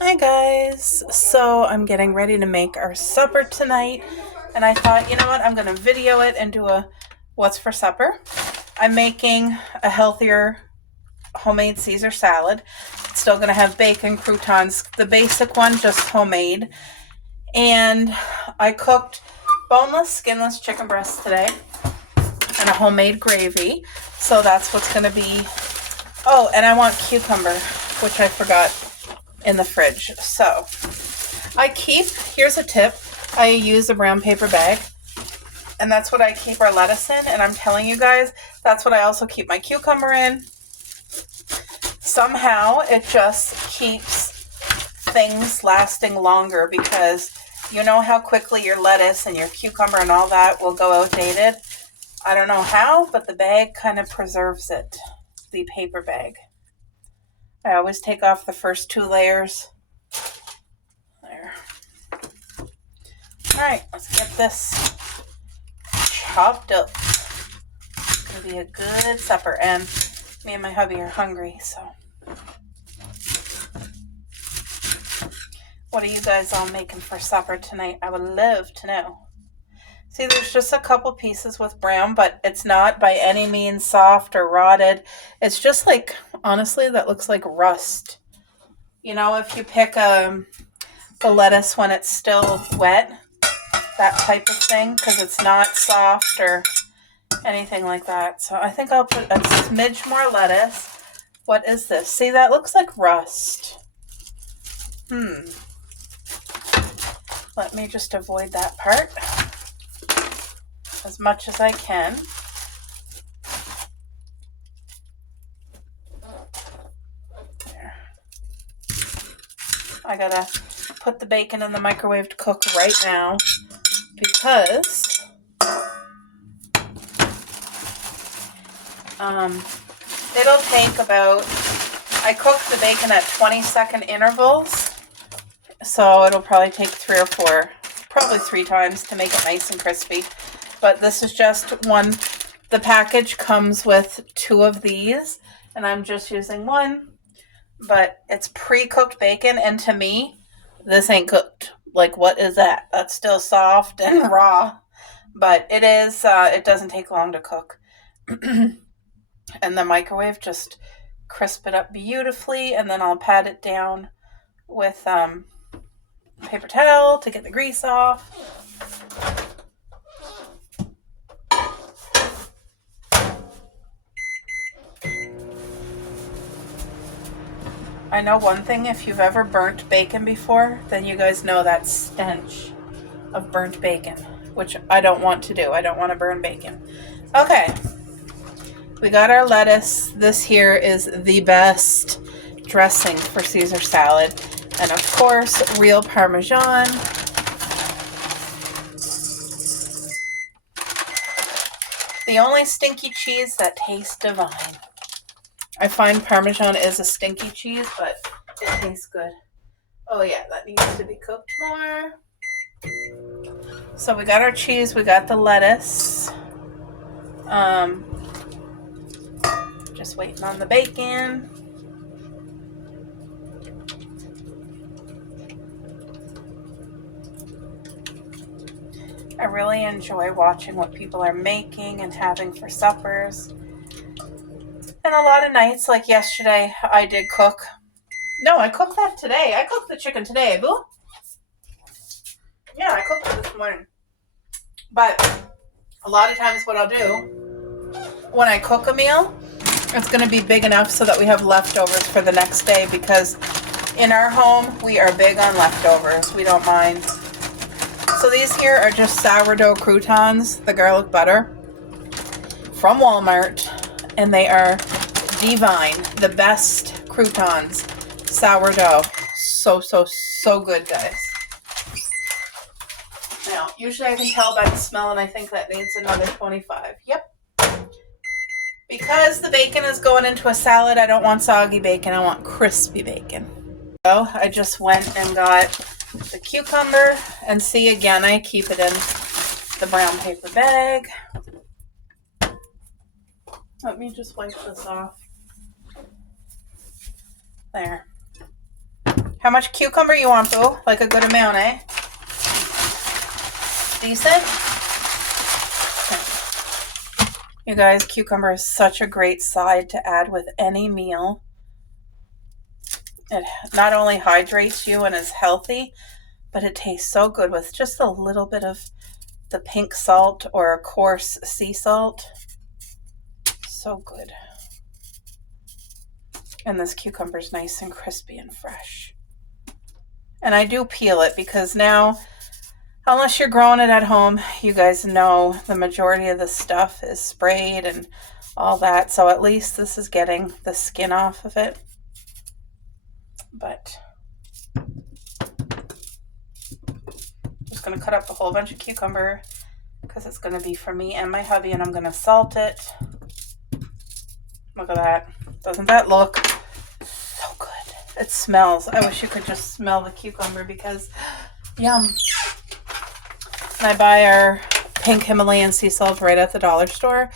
Hi guys, so I'm getting ready to make our supper tonight, and I thought, you know what, I'm going to video it and do a what's for supper. I'm making a healthier homemade Caesar salad. It's still going to have bacon, croutons, the basic one, just homemade. And I cooked boneless, skinless chicken breasts today and a homemade gravy, so that's what's going to be. Oh, and I want cucumber, which I forgot in the fridge. So here's a tip, I use a brown paper bag, and that's what I keep our lettuce in, and I'm telling you guys, that's what I also keep my cucumber in. Somehow it just keeps things lasting longer, because you know how quickly your lettuce and your cucumber and all that will go outdated. I don't know how, but the bag kind of preserves it, the paper bag. I always take off the first 2 layers. There. Alright, let's get this chopped up. It's going to be a good supper, and me and my hubby are hungry, so. What are you guys all making for supper tonight? I would love to know. See, there's just a couple pieces with brown, but it's not by any means soft or rotted. It's just like, honestly, that looks like rust. You know, if you pick the lettuce when it's still wet, that type of thing, because it's not soft or anything like that. So I think I'll put a smidge more lettuce. What is this? See, that looks like rust. Let me just avoid that part as much as I can. There. I gotta put the bacon in the microwave to cook right now, because it'll take about, I cook the bacon at 20-second intervals, so it'll probably take 3 or 4, probably 3 times to make it nice and crispy. But this is just one. The package comes with 2 of these, and I'm just using 1. But it's pre-cooked bacon, and to me, this ain't cooked. Like, what is that? That's still soft and raw. But it is, it doesn't take long to cook. And the microwave just crisp it up beautifully, and then I'll pat it down with paper towel to get the grease off. I know one thing, if you've ever burnt bacon before, then you guys know that stench of burnt bacon, which I don't want to do. I don't want to burn bacon. Okay, we got our lettuce. This here is the best dressing for Caesar salad. And of course, real Parmesan. The only stinky cheese that tastes divine. I find Parmesan is a stinky cheese, but it tastes good. Oh yeah, that needs to be cooked more. So we got our cheese, we got the lettuce. Just waiting on the bacon. I really enjoy watching what people are making and having for suppers. And a lot of nights, like yesterday, I did cook. No, I cooked that today. I cooked the chicken today, boo. Yeah, I cooked it this morning. But a lot of times what I'll do, when I cook a meal, it's going to be big enough so that we have leftovers for the next day, because in our home, we are big on leftovers. We don't mind. So these here are just sourdough croutons, the garlic butter, from Walmart, and they are divine. The best croutons, sourdough. So good, guys. Now, usually I can tell by the smell, and I think that needs another 25. Yep. Because the bacon is going into a salad, I don't want soggy bacon. I want crispy bacon. So I just went and got the cucumber, and see, again, I keep it in the brown paper bag. Let me just wipe this off. There. How much cucumber you want, Boo? Like a good amount, eh? Decent? Okay. You guys, cucumber is such a great side to add with any meal. It not only hydrates you and is healthy, but it tastes so good with just a little bit of the pink salt or a coarse sea salt. So good. And this cucumber is nice and crispy and fresh. And I do peel it because now, unless you're growing it at home, you guys know the majority of the stuff is sprayed and all that. So at least this is getting the skin off of it. But just going to cut up a whole bunch of cucumber because it's going to be for me and my hubby, and I'm going to salt it. Look at that. Doesn't that look so good? It smells. I wish you could just smell the cucumber because yum. And I buy our pink Himalayan sea salt right at the dollar store.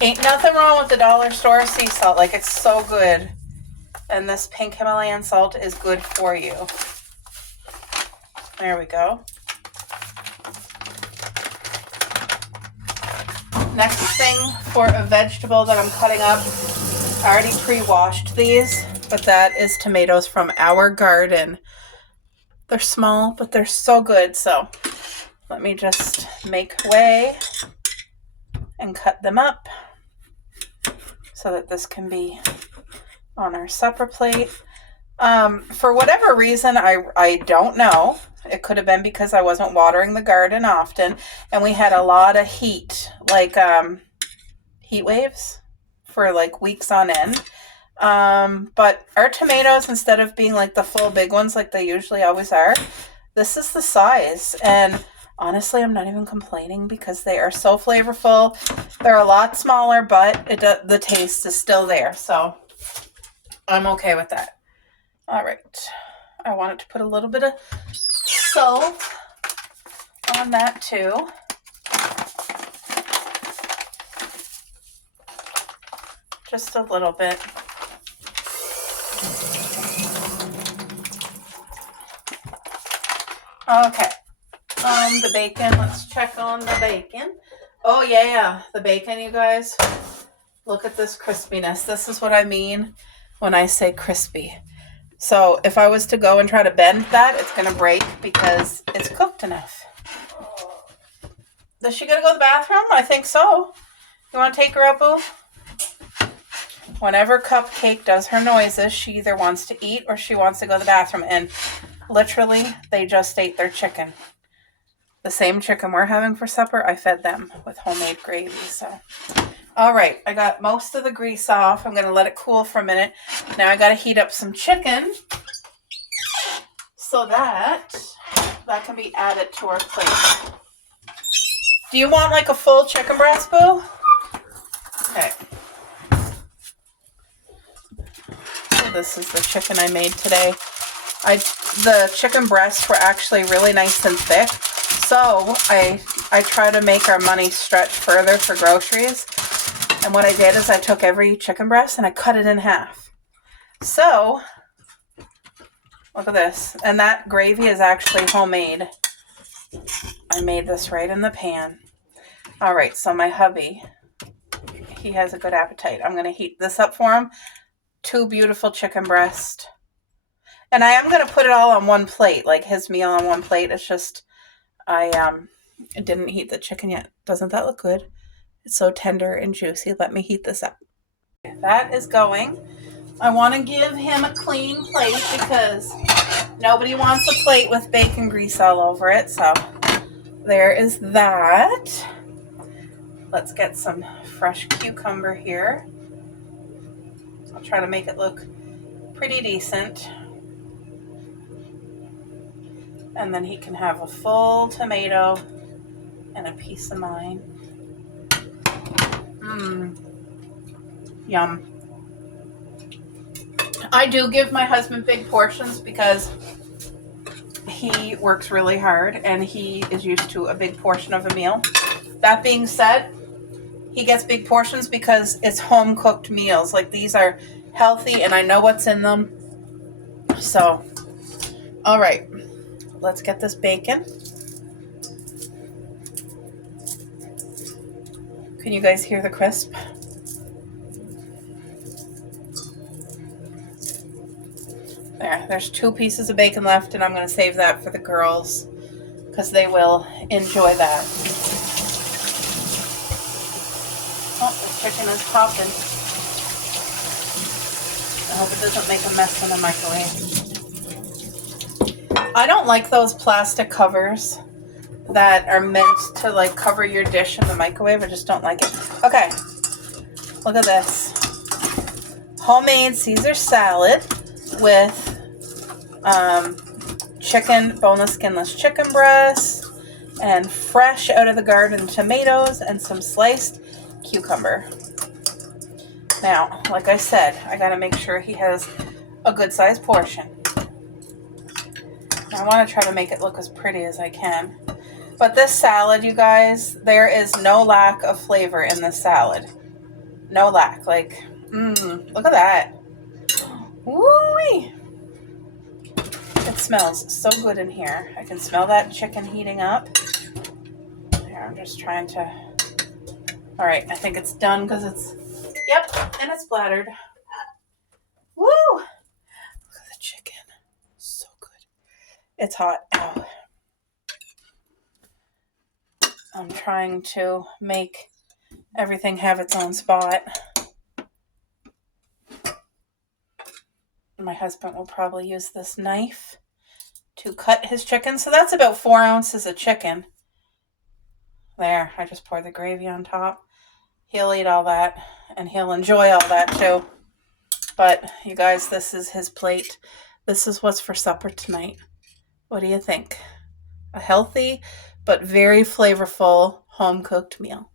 Ain't nothing wrong with the dollar store sea salt. Like, it's so good. And this pink Himalayan salt is good for you. There we go. Next thing for a vegetable that I'm cutting up, I already pre-washed these, but that is tomatoes from our garden. They're small, but they're so good. So let me just make way and cut them up so that this can be on our supper plate. For whatever reason, I don't know. It could have been because I wasn't watering the garden often, and we had a lot of heat, like heat waves for like weeks on end. But our tomatoes, instead of being like the full big ones like they usually always are, this is the size. And honestly, I'm not even complaining because they are so flavorful. They're a lot smaller, but the taste is still there. So I'm okay with that. All right. I wanted to put a little bit of salt on that too. Just a little bit. Okay. The bacon. Let's check on the bacon. Oh yeah, the bacon, you guys. Look at this crispiness. This is what I mean when I say crispy. So if I was to go and try to bend that, it's going to break because it's cooked enough. Is she going to go to the bathroom? I think so. You want to take her out, Boo? Whenever Cupcake does her noises, she either wants to eat or she wants to go to the bathroom. And literally, they just ate their chicken. The same chicken we're having for supper, I fed them with homemade gravy. So, all right, I got most of the grease off. I'm going to let it cool for a minute. Now I got to heat up some chicken so that can be added to our plate. Do you want like a full chicken breast, Boo? Okay. So this is the chicken I made today. The chicken breasts were actually really nice and thick. So I try to make our money stretch further for groceries. And what I did is I took every chicken breast and I cut it in half. So, look at this. And that gravy is actually homemade. I made this right in the pan. All right, so my hubby, he has a good appetite. I'm going to heat this up for him. 2 beautiful chicken breasts. And I am going to put it all on one plate, like his meal on one plate. It's just, I didn't heat the chicken yet. Doesn't that look good? It's so tender and juicy. Let me heat this up. That is going. I want to give him a clean plate because nobody wants a plate with bacon grease all over it. So there is that. Let's get some fresh cucumber here. I'll try to make it look pretty decent. And then he can have a full tomato and a piece of mine. Yum. I do give my husband big portions because he works really hard and he is used to a big portion of a meal. That being said, he gets big portions because it's home cooked meals. Like, these are healthy and I know what's in them. So All right, let's get this bacon. Can you guys hear the crisp? There's 2 pieces of bacon left, and I'm going to save that for the girls because they will enjoy that. Oh, the chicken is popping. I hope it doesn't make a mess in the microwave. I don't like those plastic covers that are meant to like cover your dish in the microwave. I just don't like it. Okay, look at this. Homemade Caesar salad with chicken, boneless, skinless chicken breast, and fresh out of the garden tomatoes, and some sliced cucumber. Now, like I said, I gotta make sure he has a good sized portion. I want to try to make it look as pretty as I can. But this salad, you guys, there is no lack of flavor in this salad. No lack. Like, look at that. Woo-wee. It smells so good in here. I can smell that chicken heating up. There, I'm just trying to... All right, I think it's done because it's... Yep, and it's splattered. Woo! Look at the chicken. So good. It's hot. Ow. I'm trying to make everything have its own spot. My husband will probably use this knife to cut his chicken. So that's about 4 ounces of chicken. There, I just poured the gravy on top. He'll eat all that, and he'll enjoy all that too. But you guys, this is his plate. This is what's for supper tonight. What do you think? A healthy but very flavorful home-cooked meal.